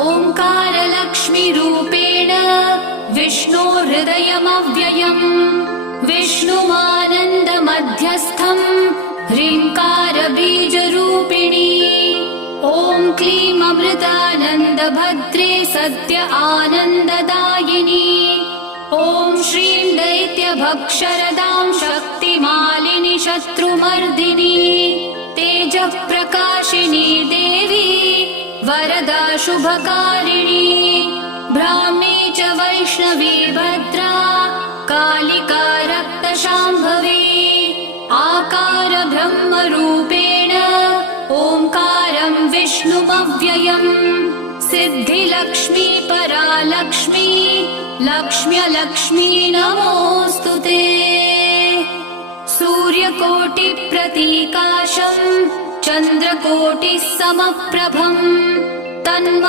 ओङ्कारलक्ष्मीरूपेण विष्णोर्हृदयमव्ययम् विष्णुमानन्दमध्यस्थम् ह्रीङ्कारबीजरूपिणी ॐ क्लीं अमृतानन्दभद्रे सद्य आनन्ददायिनी ॐ श्रीं दैत्यभक्षरदां शक्तिमालिनि शत्रुमर्दिनी तेजःप्रकाशिनी देवी वरदा शुभकारिणी ब्राह्मी च वैष्णवी भद्रा कालिका रक्तशाम्भवी आकार ब्रह्मरूपेण ओङ्कारं विष्णुमव्ययम् सिद्धिलक्ष्मी परालक्ष्मी लक्ष्म्यलक्ष्मी नमोऽस्तु ते सूर्यकोटिप्रतीकाशम् चन्द्रकोटिः समप्रभम् तन्म